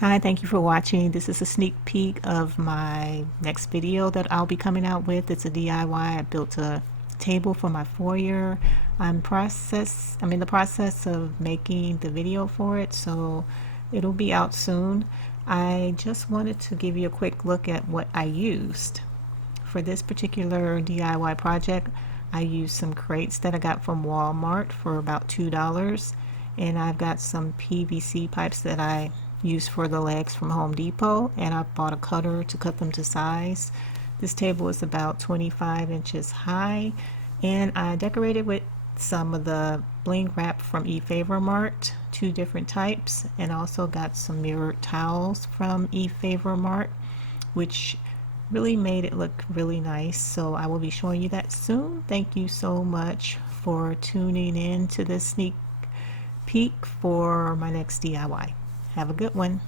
Hi, thank you for watching. This is a sneak peek of my next video that I'll be coming out with. It's a DIY. I built a table for my foyer. I'm in the process of making the video for it, so it'll be out soon. I just wanted to give you a quick look at what I used. For this particular DIY project, I used some crates that I got from Walmart for about $2, and I've got some PVC pipes that I used for the legs from Home Depot, and I bought a cutter to cut them to size. This table is about 25 inches high, and I decorated with some of the bling wrap from eFavorMart, two different types, and also got some mirrored towels from eFavorMart, which really made it look really nice. So I will be showing you that soon. Thank you so much for tuning in to this sneak peek for my next DIY. Have a good one.